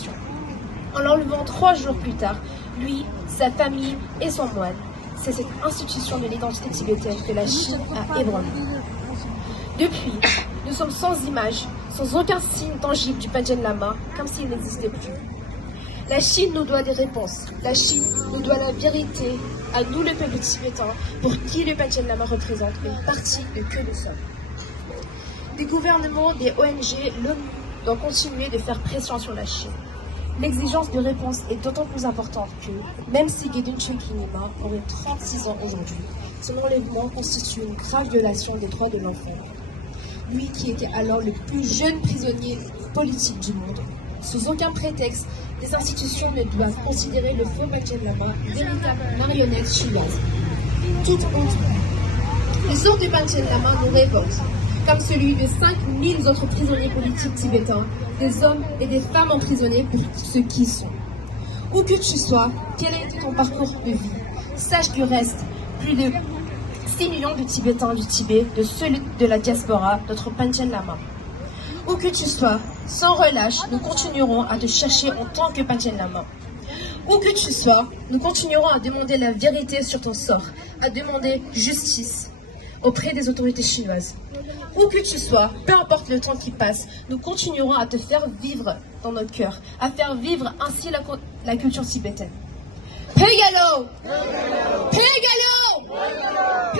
déportation. En l'enlevant 3 jours plus tard, lui, sa famille et son moine. C'est cette institution de l'identité tibétaine que la Chine a ébranlée. Depuis, nous sommes sans image, sans aucun signe tangible du Panchen Lama, comme s'il n'existait plus. La Chine nous doit des réponses. La Chine nous doit la vérité, à nous le peuple tibétain, pour qui le Panchen Lama représente une partie de que nous sommes. Des gouvernements, des ONG, l'ONU doivent continuer de faire pression sur la Chine. L'exigence de réponse est d'autant plus importante que, même si Gedun Chenkinima aurait 36 ans aujourd'hui, son enlèvement constitue une grave violation des droits de l'enfant. Lui qui était alors le plus jeune prisonnier politique du monde. Sous aucun prétexte, les institutions ne doivent considérer le faux Panchen Lama une véritable marionnette chinoise. Toute honte. Le sort du Panchen Lama nous révolte, comme celui de 5000 autres prisonniers politiques tibétains, des hommes et des femmes emprisonnés pour ce qu'ils sont. Où que tu sois, quel a été ton parcours de vie, sache du reste, plus de 6 millions de Tibétains du Tibet, de ceux de la diaspora, notre Panchen Lama. Où que tu sois, sans relâche, nous continuerons à te chercher en tant que Panchen Lama. Où que tu sois, nous continuerons à demander la vérité sur ton sort, à demander justice auprès des autorités chinoises. Où que tu sois, peu importe le temps qui passe, nous continuerons à te faire vivre dans nos cœurs, à faire vivre ainsi la culture tibétaine. Pegalo! Pegalo!